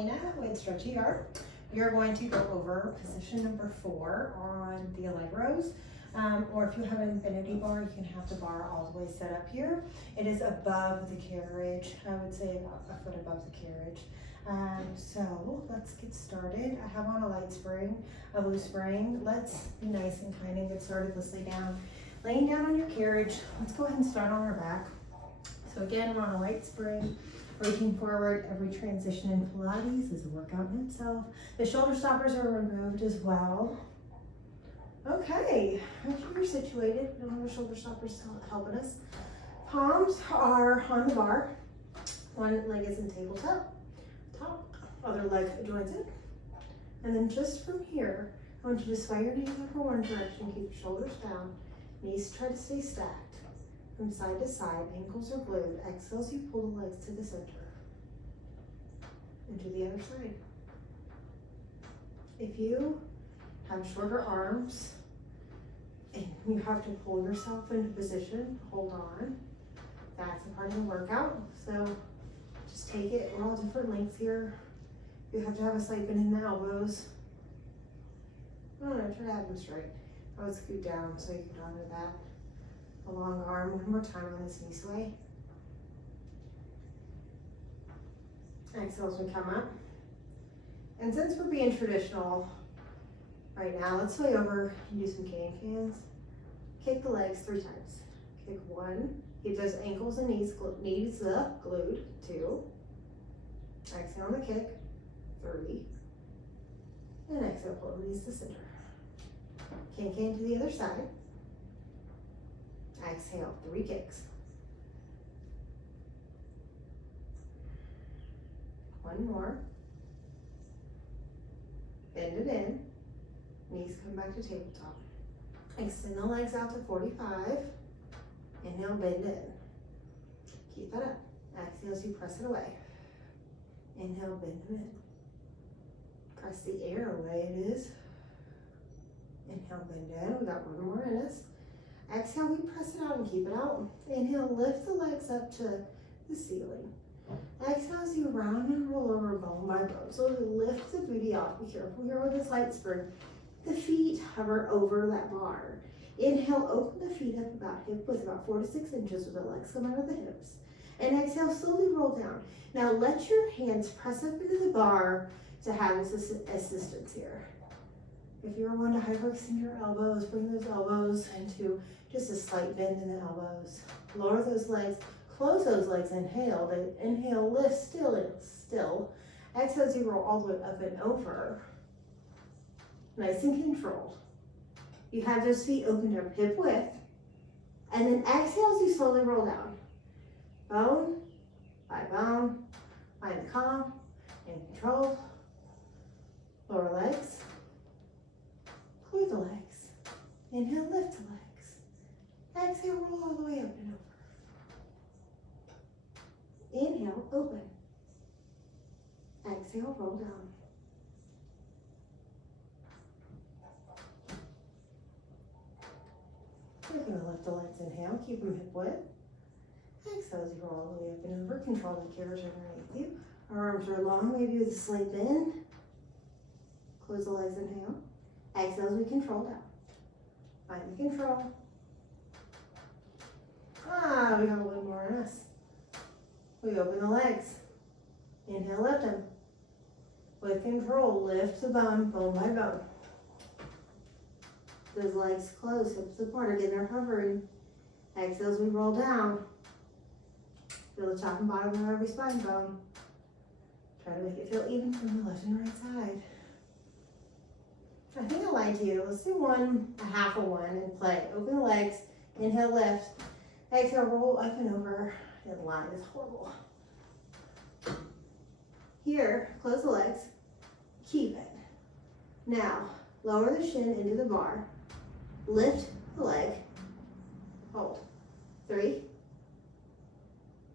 Elena with Stretchy Art. We are going to go over position number 4 on the Allegros. Or if you have an infinity bar, you can have the bar all the way set up here. It is above the carriage. I would say about a foot above the carriage. So let's get started. I have on a light spring, a loose spring. Let's be nice and kind and get started. Let's lay down. Laying down on your carriage, let's go ahead and start on our back. So again, we're on a light spring, reaching forward. Every transition in Pilates is a workout in itself. The shoulder stoppers are removed as well. Okay, after you're situated, we don't have the shoulder stoppers helping us. Palms are on the bar. One leg is in tabletop, other leg jointed. And then just from here, I want you to sway your knees over one direction, keep your shoulders down. Knees try to stay stacked. From side to side, ankles are glued. Exhale as you pull the legs to the center. And to the other side. If you have shorter arms and you have to pull yourself into position, hold on. That's a part of the workout. So just take it. We're all different lengths here. You have to have a slight bend in the elbows. No, try to have them straight. I would scoot down so you can honor that. A long arm. One more time on this knee sway. Exhale as we come up. And since we're being traditional right now, let's sway over and do some can-cans. Kick the legs 3 times. Kick 1. Keep those ankles and knees glued. 2. Exhale on the kick. 3. And exhale, pull the knees to center. Can-can to the other side. Exhale, 3 kicks. 1 more. Bend it in. Knees come back to tabletop. Extend the legs out to 45. Inhale, bend in. Keep that up. Exhale as you press it away. Inhale, bend them in. Press the air away, it is. Inhale, bend in. We got 1 more in us. Exhale, we press it out and keep it out. Inhale, lift the legs up to the ceiling. Exhale as you round and roll over bone by bone. So lift the booty off. Be careful here with this light spring. The feet hover over that bar. Inhale, open the feet up about hip width, about 4 to 6 inches with the legs come out of the hips. And exhale, slowly roll down. Now let your hands press up into the bar to have assistance here. If you're one to hyperextend your elbows, bring those elbows into just a slight bend in the elbows. Lower those legs, close those legs, inhale. Inhale, lift, still. Exhale as you roll all the way up and over. Nice and controlled. You have those feet opened up hip width. And then exhale as you slowly roll down. Bone by bone. Find the calm and control. Lower legs. Glue the legs. Inhale, lift the legs. Exhale, roll all the way up and over. Inhale, open. Exhale, roll down. You're going to lift the legs, inhale, keep them hip width. Exhale as you roll all the way up and over. Control the carriage underneath you. Our arms are long, maybe with a slight bend. Close the legs, inhale. Exhale as we control down. Find the control. We got a little more in us. We open the legs. Inhale, lift them. With control, lift the bone by bone. Those legs close, hips apart. Again, they're hovering. Exhale as we roll down. Feel the top and bottom of every spine bone. Try to make it feel even from the left and right side. I think I lied to you. Let's do a half of one and play. Open the legs. Inhale, lift. Exhale, roll up and over. And lie is horrible. Here, close the legs. Keep it. Now, lower the shin into the bar. Lift the leg. Hold. 3,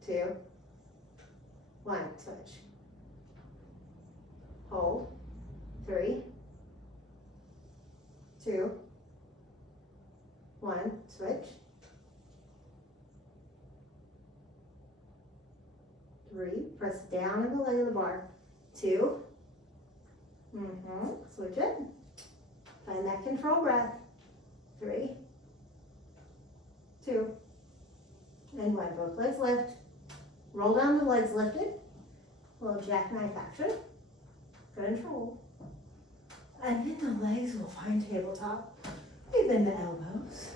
2, 1. Switch. Hold. 3, 2, 1. Switch. 3. Press down in the leg of the bar. 2. Switch it. Find that control breath. 3, 2, and 1. Both legs lift. Roll down the legs lifted. A little jackknife action. Control. And then the legs will find tabletop. We bend the elbows.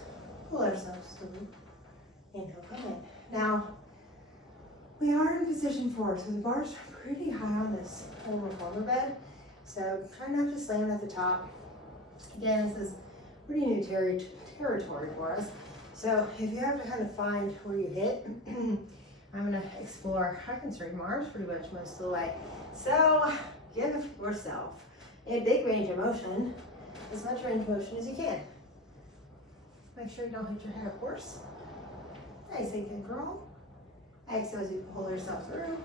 Pull ourselves through. Inhale, come in. Now, we are in position 4, so the bars are pretty high on this whole reformer bed. So try not to slam at the top. Again, this is pretty new territory for us. So if you have to kind of find where you hit, I'm gonna explore, I can straighten my arms pretty much most of the way. So give yourself a big range of motion, as much range of motion as you can. Make sure you don't hit your head, of course. Nice and control. Exhale as you pull yourself through.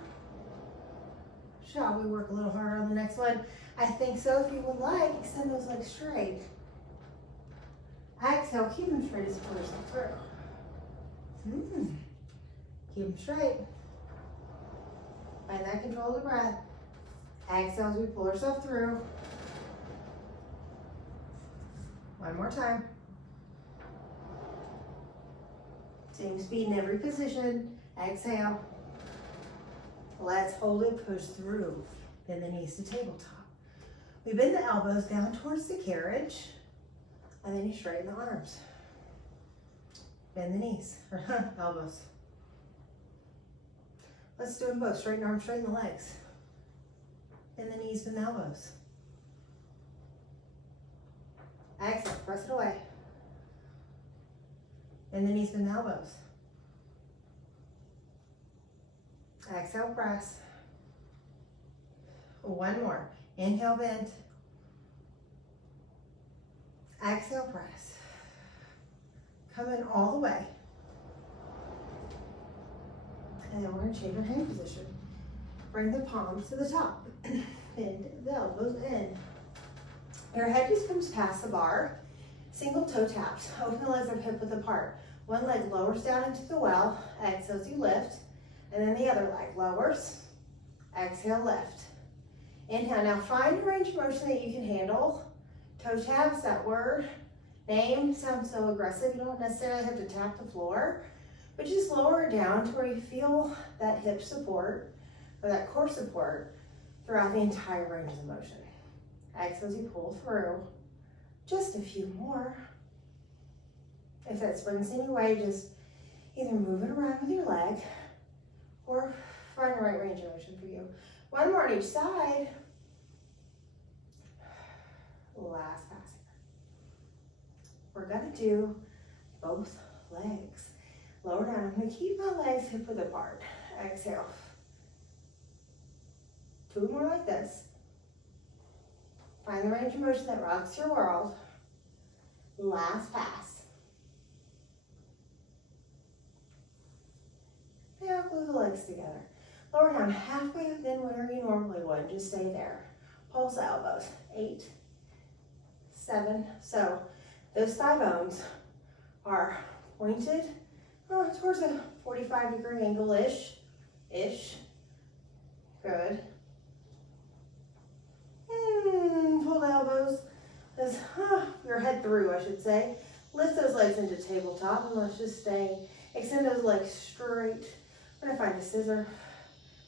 Shall we work a little harder on the next one? I think so. If you would like, extend those legs straight. Exhale, keep them straight as you pull yourself through. Keep them straight. Find that control of the breath. Exhale as we pull ourselves through. One more time. Same speed in every position. Exhale. Let's hold it, push through. Bend the knees to tabletop. We bend the elbows down towards the carriage, and then you straighten the arms. Bend the knees, or elbows. Let's do them both. Straighten arms, straighten the legs. Bend the knees, bend the elbows. Exhale, press it away. Bend the knees, bend the elbows. Exhale, press. One more. Inhale, bend. Exhale, press. Come in all the way. And then we're going to change our hand position. Bring the palms to the top. Bend the elbows in. Your head just comes past the bar. Single toe taps. Open the legs are hip width apart. One leg lowers down into the well. Exhale as you lift. And then the other leg lowers. Exhale, lift. Inhale. Now find a range of motion that you can handle. Toe taps, that word, name sounds so aggressive. You don't necessarily have to tap the floor, but just lower it down to where you feel that hip support or that core support throughout the entire range of motion. Exhale as you pull through. Just a few more. If that springs in your way, just either move it around with your leg or find the right range of motion for you. One more on each side. Last pass. We're gonna do both legs. Lower down. I'm gonna keep my legs hip width apart. Exhale. 2 more like this. Find the range of motion that rocks your world. Last pass. Now glue the legs together. Lower down halfway than where you normally would. Just stay there. Pulse the elbows. 8, 7. So those thigh bones are pointed towards a 45-degree angle-ish. Good. Pull the elbows, your head through, I should say. Lift those legs into tabletop, and let's just stay. Extend those legs straight. We're gonna find a scissor.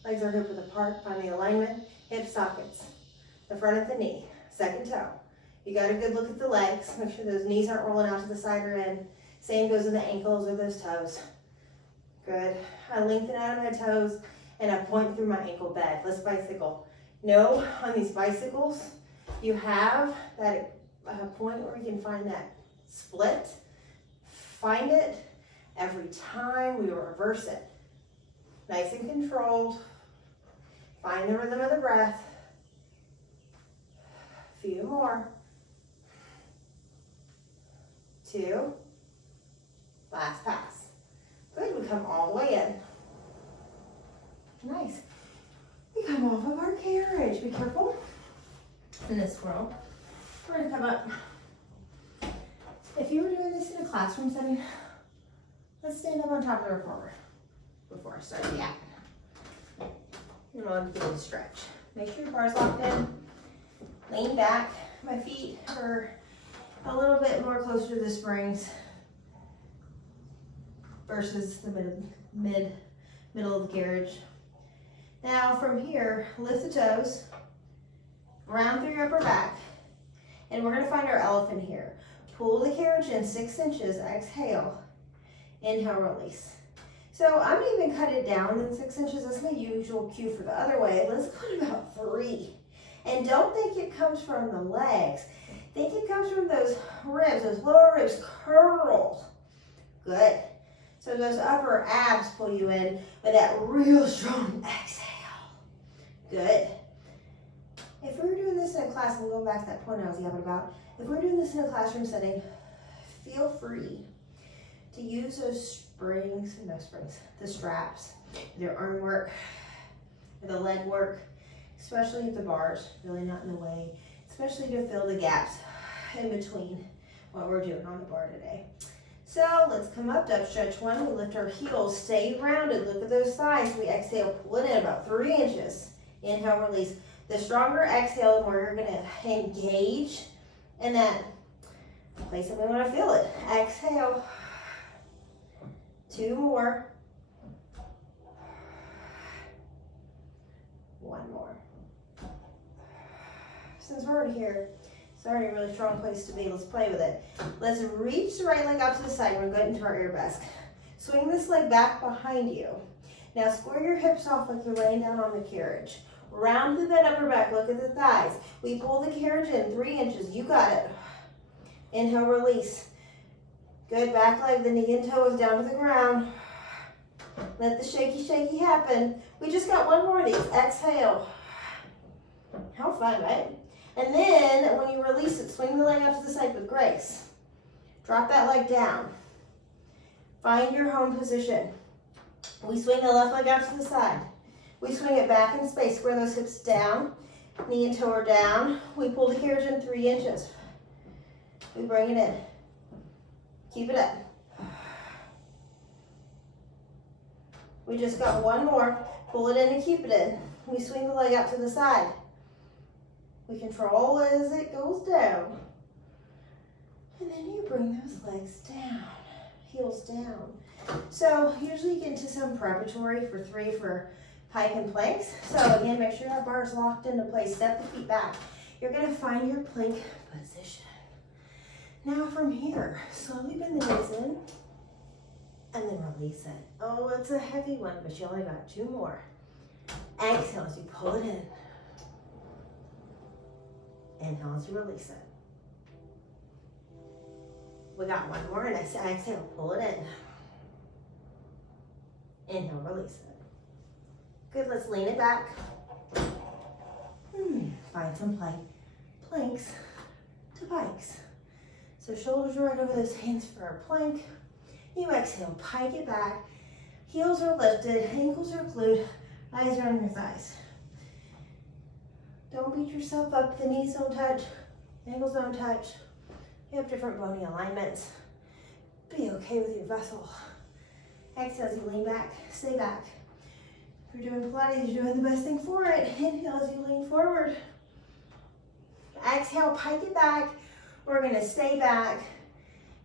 Legs are hip width apart. Find the alignment. Hip sockets. The front of the knee. Second toe. You got a good look at the legs. Make sure those knees aren't rolling out to the side or in. Same goes with the ankles or those toes. Good. I lengthen out of my toes and I point through my ankle bed. Let's bicycle. No, on these bicycles, you have that point where you can find that split. Find it. Every time we reverse it. Nice and controlled. Find the rhythm of the breath. A few more. 2. Last pass. Good, we come all the way in. Nice. We come off of our carriage. Be careful. In this row, we're gonna come up. If you were doing this in a classroom setting, let's stand up on top of the reformer before I start the app. You know, I'm doing a stretch. Make sure your bar's locked in. Lean back. My feet are a little bit more closer to the springs versus the middle of the carriage. Now from here, lift the toes, round through your upper back, and we're gonna find our elephant here. Pull the carriage in 6 inches, exhale, inhale, release. So I'm gonna even cut it down in 6 inches. That's my usual cue for the other way. Let's go to about 3. And don't think it comes from the legs. Think it comes from those ribs, those lower ribs curl. Good. So those upper abs pull you in with that real strong exhale. Good. If we were doing this in a class, we'll go back to that point I was yapping about. If we're doing this in a classroom setting, feel free to use those the straps, their arm work, or the leg work, especially if the bar's really not in the way, especially to fill the gaps in between what we're doing on the bar today. So let's come up, duck stretch 1. We lift our heels, stay rounded, look at those thighs. We exhale, pull it in about 3 inches. Inhale, release. The stronger exhale, the more you're gonna engage in that place that we wanna feel it. Exhale. 2 more. 1 more. Since we're already here, it's already a really strong place to be. Let's play with it. Let's reach the right leg out to the side. We're going into our arabesque. Swing this leg back behind you. Now square your hips off like you're laying down on the carriage. Round through that upper back. Look at the thighs. We pull the carriage in 3 inches. You got it. Inhale, release. Good, back leg, the knee and toe is down to the ground. Let the shaky happen. We just got 1 more of these. Exhale. How fun, right? And then when you release it, swing the leg out to the side with grace. Drop that leg down. Find your home position. We swing the left leg out to the side. We swing it back in space. Square those hips down. Knee and toe are down. We pull the carriage in 3 inches. We bring it in. Keep it up. We just got 1 more. Pull it in and keep it in. We swing the leg out to the side. We control as it goes down. And then you bring those legs down, heels down. So usually you get into some preparatory for 3 for pike and planks. So again, make sure that bar is locked into place. Step the feet back. You're gonna find your plank position. Now from here, slowly bend the knees in and then release it. Oh, it's a heavy one, but you only got 2 more. Exhale as you pull it in. Inhale as you release it. We got 1 more, and exhale, pull it in. Inhale, release it. Good, let's lean it back. Find some planks to pikes. So shoulders are right over those hands for our plank. You exhale, pike it back. Heels are lifted, ankles are glued, eyes are on your thighs. Don't beat yourself up. The knees don't touch, ankles don't touch. You have different bony alignments. Be okay with your vessel. Exhale as you lean back, stay back. If you're doing Pilates, you're doing the best thing for it. Inhale as you lean forward. Exhale, pike it back. We're gonna stay back.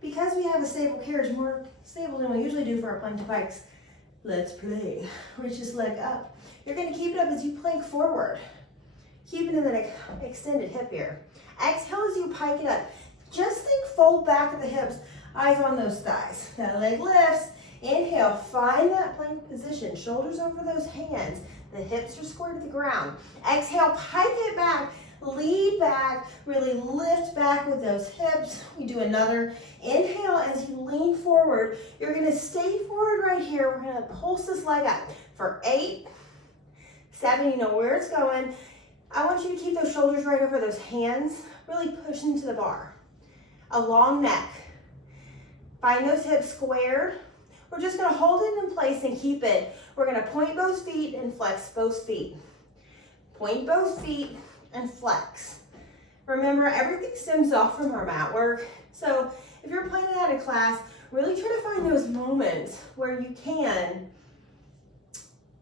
Because we have a stable carriage, more stable than we usually do for our plank to pikes. Let's play. Reach this leg up. You're gonna keep it up as you plank forward. Keep it in that extended hip here. Exhale as you pike it up. Just think fold back of the hips, eyes on those thighs. That leg lifts. Inhale, find that plank position. Shoulders over those hands. The hips are square to the ground. Exhale, pike it back. Lead back, really lift back with those hips. We do another inhale as you lean forward. You're gonna stay forward right here. We're gonna pulse this leg up for 8, 7, you know where it's going. I want you to keep those shoulders right over those hands, really push into the bar. A long neck. Find those hips squared. We're just gonna hold it in place and keep it. We're gonna point both feet and flex both feet. Point both feet and flex. Remember, everything stems off from our mat work. So if you're planning out a class, really try to find those moments where you can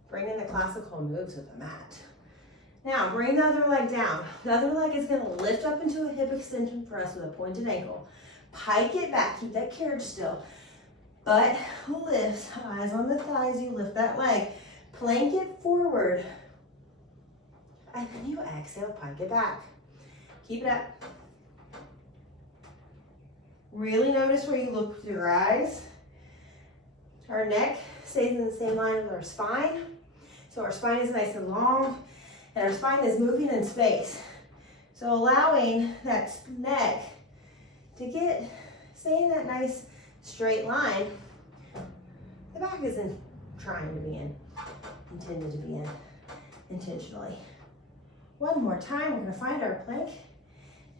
bring in the classical moves of the mat. Now bring the other leg down. The other leg is gonna lift up into a hip extension for us with a pointed ankle. Pike it back, keep that carriage still. Butt lifts, eyes on the thighs, you lift that leg. Plank it forward. And then you exhale, pike it back. Keep it up. Really notice where you look with your eyes. Our neck stays in the same line with our spine. So our spine is nice and long, and our spine is moving in space. So allowing that neck to stay in that nice straight line. The back isn't trying to be in, intended to be in intentionally. One more time, we're gonna find our plank,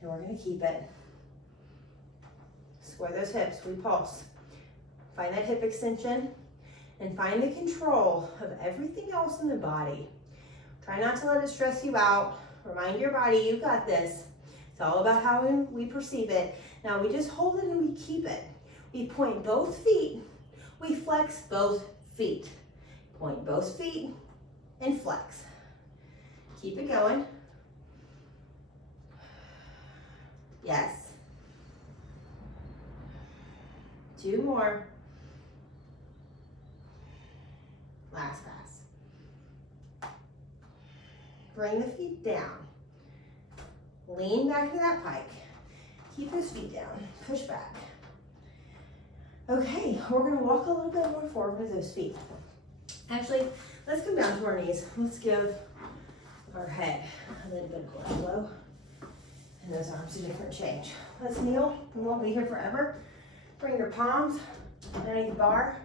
and we're gonna keep it. Square those hips, repulse. Find that hip extension, and find the control of everything else in the body. Try not to let it stress you out. Remind your body, you got this. It's all about how we perceive it. Now we just hold it and we keep it. We point both feet, we flex both feet. Point both feet and flex. Keep it going. Yes. 2 more. Last pass. Bring the feet down. Lean back to that pike. Keep those feet down. Push back. Okay, we're gonna walk a little bit more forward with those feet. Actually, let's come down to our knees. Let's give our head a little bit of blood flow. And those arms a different change. Let's kneel. We won't be here forever. Bring your palms underneath the bar.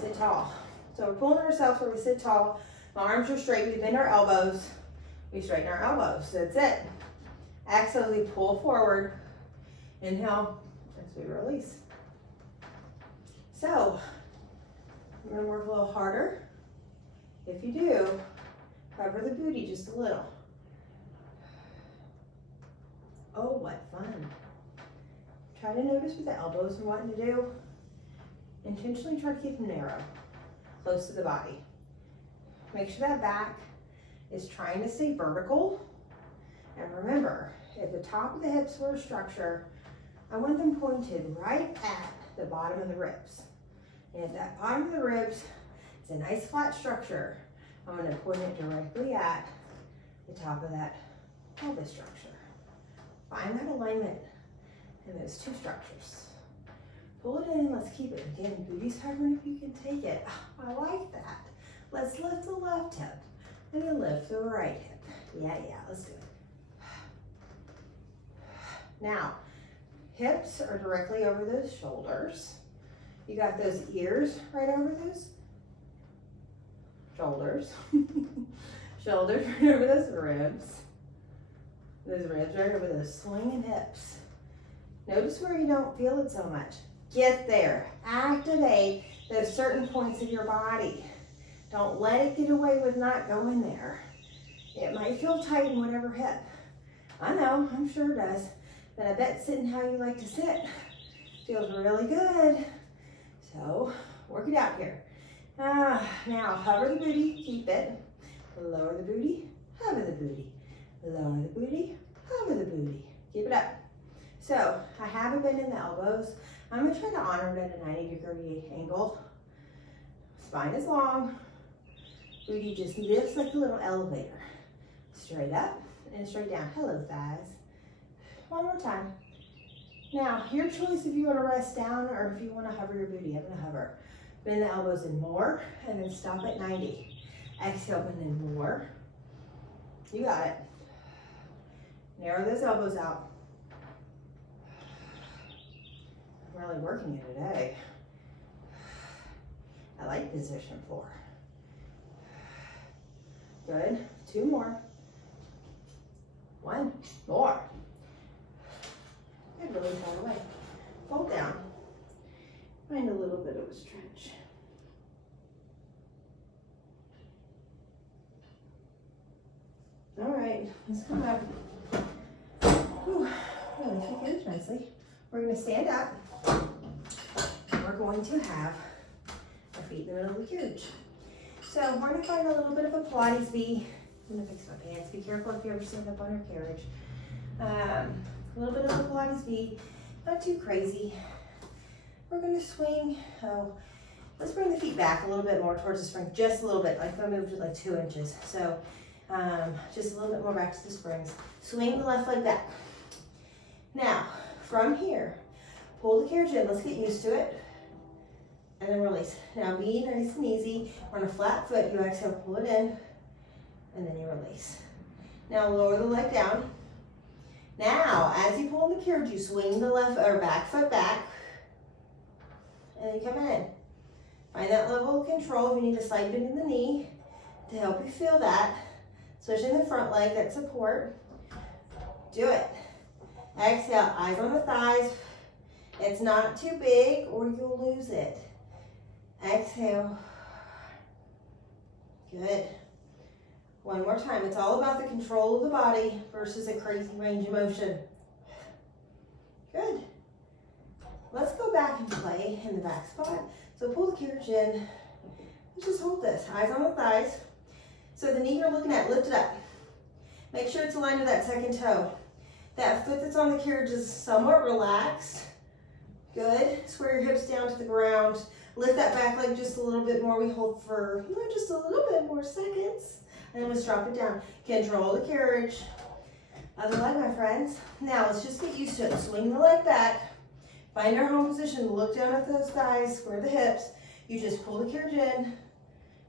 Sit tall. So we're pulling ourselves where we sit tall. My arms are straight. We bend our elbows. We straighten our elbows. That's it. Exhale, we pull forward. Inhale as we release. So I'm going to work a little harder. If you do, cover the booty just a little. Oh, what fun. Try to notice what the elbows are wanting to do. Intentionally try to keep them narrow, close to the body. Make sure that back is trying to stay vertical. And remember, at the top of the hips for a structure, I want them pointed right at the bottom of the ribs. And if that bottom of the ribs is a nice flat structure, I'm going to point it directly at the top of that pelvis structure. Find that alignment in those two structures. Pull it in, let's keep it. Again, booty's hovering if you can take it. I like that. Let's lift the left hip and then lift the right hip. Yeah, let's do it. Now, hips are directly over those shoulders. You got those ears right over those shoulders. Shoulders right over those ribs. Those ribs right over those swinging hips. Notice where you don't feel it so much. Get there. Activate those certain points of your body. Don't let it get away with not going there. It might feel tight in whatever hip. I know, I'm sure it does. But I bet sitting how you like to sit feels really good. So work it out here. Now hover the booty, keep it. Lower the booty, hover the booty. Lower the booty, hover the booty. Keep it up. So I haven't been in the elbows. I'm gonna try to honor it at a 90-degree angle. Spine is long. Booty just lifts like a little elevator. Straight up and straight down. Hello, thighs. One more time. Now, your choice if you want to rest down or if you want to hover your booty. I'm gonna hover. Bend the elbows in more and then stop at 90. Exhale, bend in more. You got it. Narrow those elbows out. I'm really working you today. I like position 4. Good. 2 more. 1 more. Good, really far away. Fold down. Find a little bit of a stretch. All right, let's come up. Whew, really kick it nicely. We're going to stand up. We're going to have our feet in the middle of the carriage. So we're going to find a little bit of a Pilates V I'm gonna fix my pants. Be careful if you ever stand up on your carriage. A little bit of a Pilates beat, not too crazy. We're gonna swing. Oh, let's bring the feet back a little bit more towards the spring, just a little bit. Like I'm gonna move it like 2 inches. So just a little bit more back to the springs. Swing the left leg back. Now, from here, pull the carriage in. Let's get used to it. And then release. Now be nice and easy. On a flat foot, you exhale, pull it in, and then you release. Now lower the leg down. Now, as you pull in the carriage, you swing the left or back foot back, and then come in. Find that level of control. If you need a slight bend in the knee to help you feel that, especially in the front leg, that support. Do it. Exhale, eyes on the thighs. It's not too big or you'll lose it. Exhale. Good. One more time. It's all about the control of the body versus a crazy range of motion. Good. Let's go back and play in the back spot. So pull the carriage in. Let's just hold this. Eyes on the thighs. So the knee you're looking at, lift it up. Make sure it's aligned to that second toe. That foot that's on the carriage is somewhat relaxed. Good. Square your hips down to the ground. Lift that back leg just a little bit more. We hold for just a little bit more seconds. And then let's drop it down. Control the carriage. Other leg, my friends. Now let's just get used to it. Swing the leg back. Find our home position. Look down at those thighs. Square the hips. You just pull the carriage in.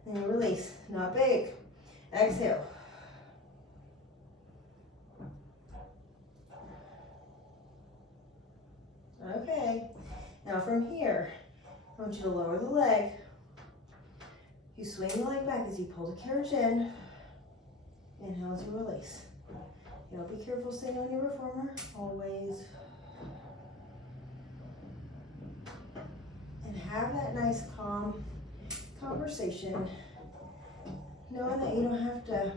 And you release. Not big. Exhale. Okay. Now from here, I want you to lower the leg. You swing the leg back as you pull the carriage in. Inhale as you release. Be careful staying on your reformer, always. And have that nice calm conversation, knowing that you don't have to,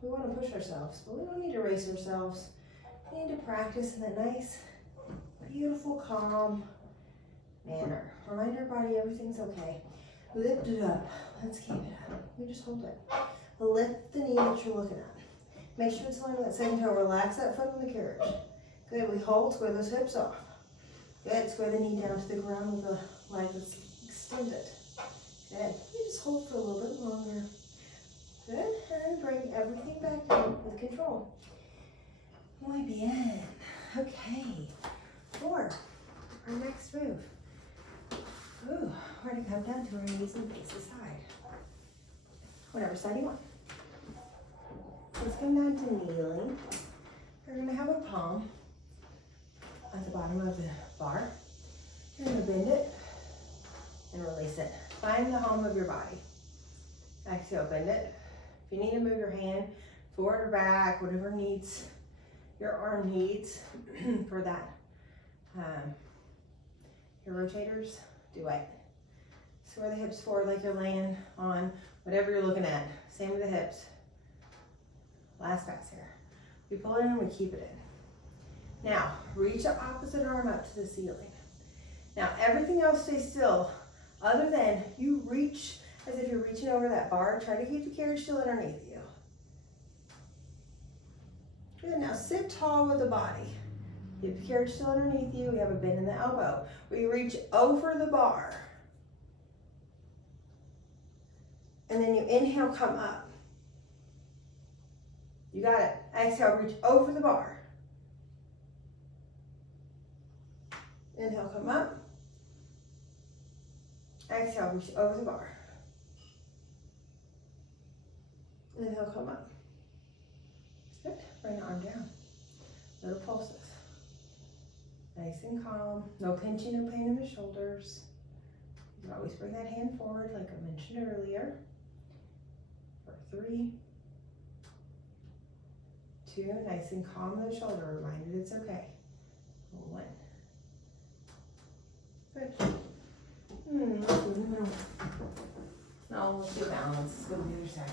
we want to push ourselves, but we don't need to race ourselves. We need to practice in that nice, beautiful, calm manner. Remind our body everything's okay. Lift it up. Let's keep it up. We just hold it. Lift the knee that you're looking at. Make sure it's aligned with that second toe. Relax that foot on the carriage. Good. We hold. Square those hips off. Good. Square the knee down to the ground with the leg that's extended. Good. You just hold for a little bit longer. Good. And bring everything back down with control. Muy bien. Okay. For our next move. Ooh, we're going to come down to our knees and face the side. Whatever side you want. Let's come down to kneeling. You're going to have a palm at the bottom of the bar. You're going to bend it and release it. Find the home of your body. Exhale, bend it. If you need to move your hand forward or back, whatever needs your arm needs for that, your rotators, do it. Square the hips forward like you're laying on whatever you're looking at. Same with the hips. Last pass here. We pull it in and we keep it in. Now, reach the opposite arm up to the ceiling. Now, everything else stays still other than you reach as if you're reaching over that bar. Try to keep the carriage still underneath you. Good. Now, sit tall with the body. Keep the carriage still underneath you. We have a bend in the elbow. We reach over the bar. And then you inhale, come up. You got it. Exhale, reach over the bar. Inhale, come up. Exhale, reach over the bar. Inhale, come up. Good. Bring the arm down. Little pulses. Nice and calm. No pinching, no pain in the shoulders. You can always bring that hand forward like I mentioned earlier. For 3, 2, nice and calm in the shoulder. Reminded it's okay. 1. Good. Now let's do balance. Let's go to the other side.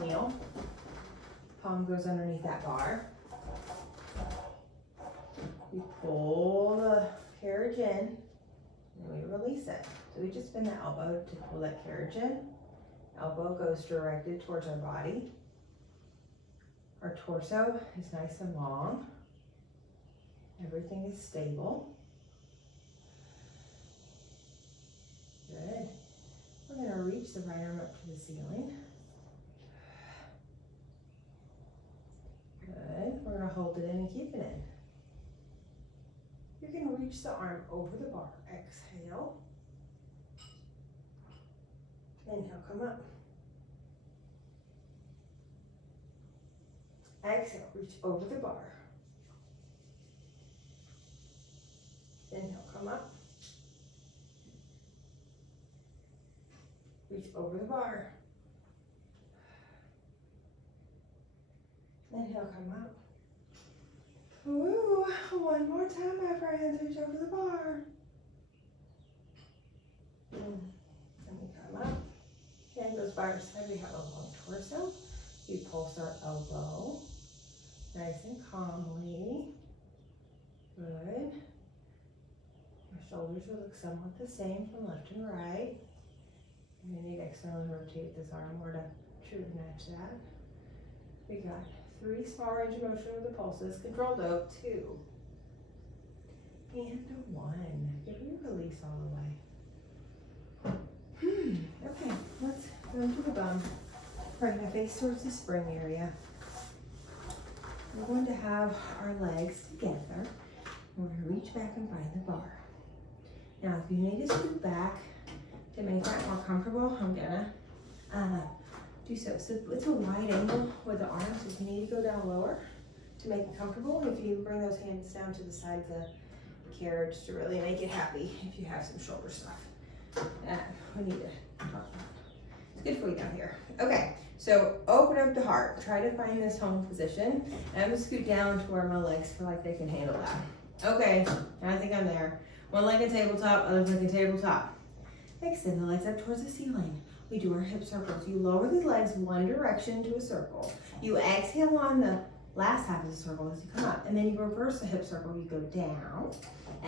Kneel. Palm goes underneath that bar. We pull the carriage in and we release it. So we just bend the elbow to pull that carriage in. Elbow goes directed towards our body. Our torso is nice and long. Everything is stable. Good. We're going to reach the right arm up to the ceiling. Good. We're going to hold it in and keep it in. You're going to reach the arm over the bar. Exhale. Inhale, come up. Exhale, reach over the bar. Inhale, come up. Reach over the bar. Inhale, come up. Woo! One more time, my friends. Reach over the bar. And we come up. Hand goes by our side. We have a long torso. We pulse our elbow. Nice and calmly. Good. Our shoulders will look somewhat the same from left and right. We need externally rotate this arm more to truly match that. We got 3 small range of motion with the pulses. Controlled though, 2. And 1. Give me a release all the way. Okay, let's go to the bum. Bring the face towards the spring area. We're going to have our legs together. We're going to reach back and find the bar. Now, if you need to scoot back to make that more comfortable, I'm gonna do so. So it's a wide angle with the arms. If you need to go down lower to make it comfortable, if you bring those hands down to the sides of the carriage to really make it happy, if you have some shoulder stuff. We need to talk about. It's good for you down here. Okay, so open up the heart. Try to find this home position. And I'm gonna scoot down to where my legs feel like they can handle that. Okay, I think I'm there. One leg at tabletop, other leg at tabletop. Extend the legs up towards the ceiling. We do our hip circles. You lower the legs one direction to a circle. You exhale on the last half of the circle as you come up. And then you reverse the hip circle. You go down.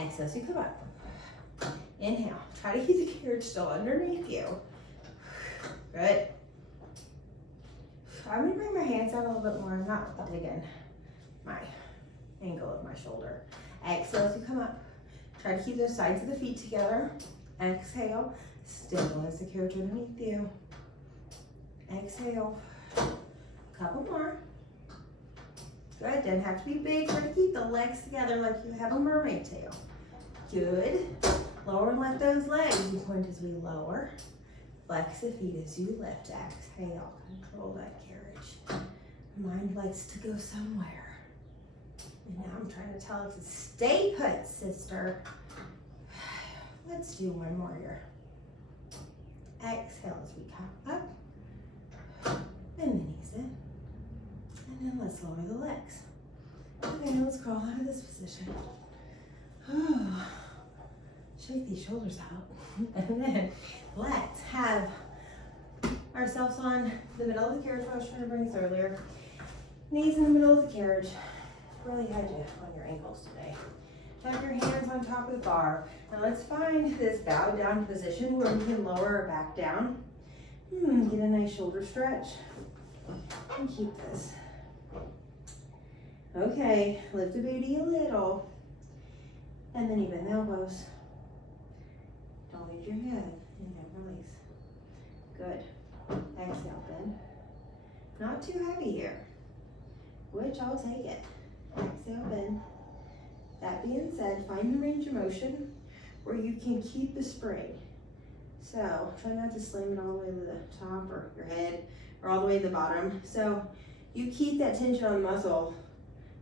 Exhale as you come up. Inhale. Try to keep the carriage still underneath you. Good. I'm going to bring my hands out a little bit more. I'm not digging my angle of my shoulder. Exhale as you come up. Try to keep those sides of the feet together. Exhale. Stabilize the carriage underneath you. Exhale. Couple more. Good. Doesn't have to be big. Try to keep the legs together like you have a mermaid tail. Good. Lower and lift those legs. You point as we lower. Flex the feet as you lift. Exhale. Control that carriage. Mind likes to go somewhere. And now I'm trying to tell it to stay put, sister. Let's do one more here. Exhale as we come up. Bend the knees in. And then let's lower the legs. Okay, now let's crawl out of this position. Oh, shake these shoulders out. And then let's have ourselves on the middle of the carriage I was trying to bring us earlier. Knees in the middle of the carriage. Really had you on your ankles today. Have your hands on top of the bar. And let's find this bow down position where we can lower our back down. Get a nice shoulder stretch. And keep this. Okay, lift the booty a little. And then even the elbows. Don't leave your head. And then release. Good. Exhale, bend. Not too heavy here. Which I'll take it. Exhale, bend. That being said, find the range of motion where you can keep the spring. So try not to slam it all the way to the top or your head or all the way to the bottom. So you keep that tension on the muscle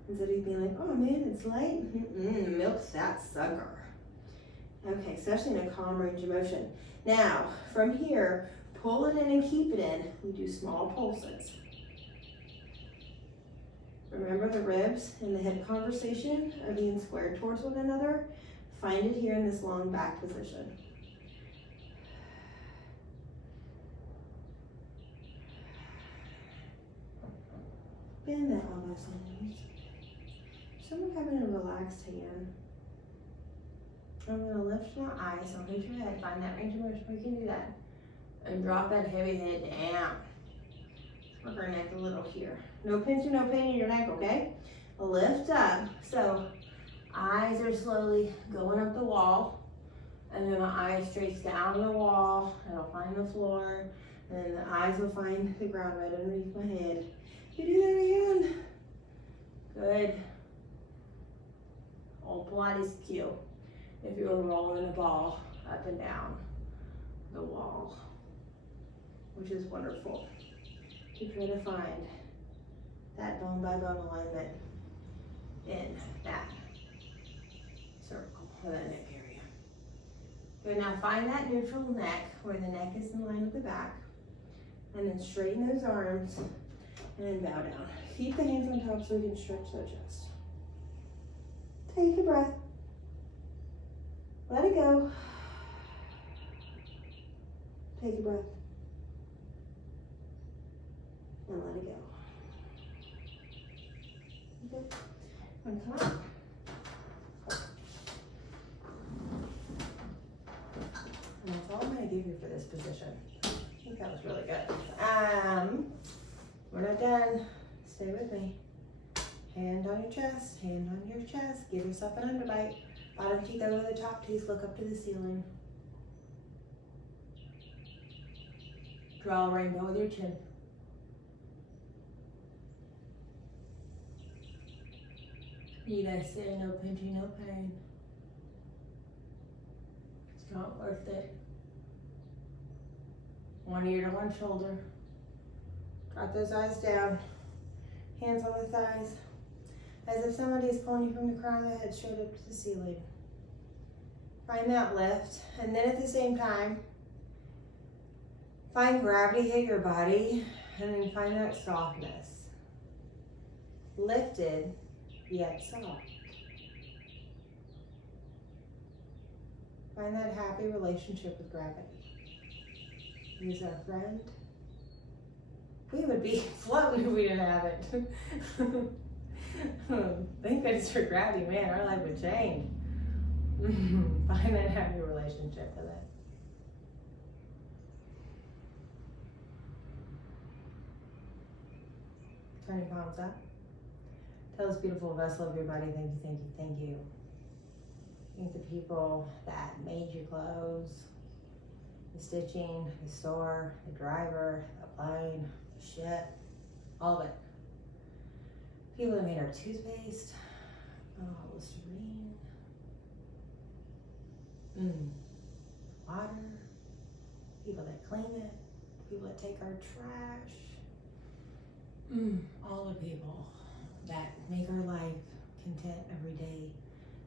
instead of being like, oh man, it's light. Milk that sucker. Okay, especially in a calm range of motion. Now, from here, pull it in and keep it in. We do small pulses. Remember the ribs and the hip conversation are being squared towards one another. Find it here in this long back position. Bend that elbows and knees. Someone having a relaxed hand. I'm going to lift my eyes. Don't hit your head. Find that range of motion where you can do that. And drop that heavy head down. Work our neck a little here. No pinching, no pain in your neck, okay? Lift up. So eyes are slowly going up the wall. And then my eyes trace down the wall. And I'll find the floor. And then the eyes will find the ground right underneath my head. You do that again. Good. Old Pilates cue. If you're rolling a ball up and down the wall, which is wonderful. To try to find that bone by bone alignment in that circle or that neck area. Good, now find that neutral neck where the neck is in line with the back, and then straighten those arms and then bow down. Keep the hands on top so we can stretch the chest. Take a breath. Let it go. Take a breath. And let it go. Okay. And come on. And that's all I'm going to give you for this position. I think that was really good. We're not done. Stay with me. Hand on your chest, hand on your chest. Give yourself an underbite. Bottom teeth over the top teeth. Look up to the ceiling. Draw a rainbow with your chin. Need I say no pinching, no pain. It's not worth it. One ear to one shoulder. Drop those eyes down. Hands on the thighs. As if somebody is pulling you from the crown of the head straight up to the ceiling. Find that lift. And then at the same time, find gravity hit your body. And then find that softness. Lifted, yet soft. Find that happy relationship with gravity. He's our friend. We would be floating if we didn't have it. Thank goodness for gravity, man, our life would change. Find that happy relationship with it. Turn your palms up. Tell this beautiful vessel of your body, thank you, thank you, thank you. Thank the people that made your clothes, the stitching, the store, the driver, the plane, the ship, all of it. People that made our toothpaste, Listerine, water, people that clean it, people that take our trash, all the people that make our life content every day.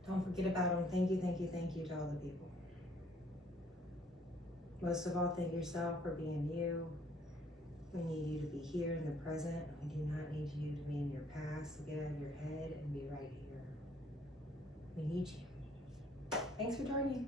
Don't forget about them. Thank you, thank you, thank you to all the people. Most of all, thank yourself for being you. We need you to be here in the present. We do not need you to be in your past, to get out of your head and be right here. We need you. Thanks for joining.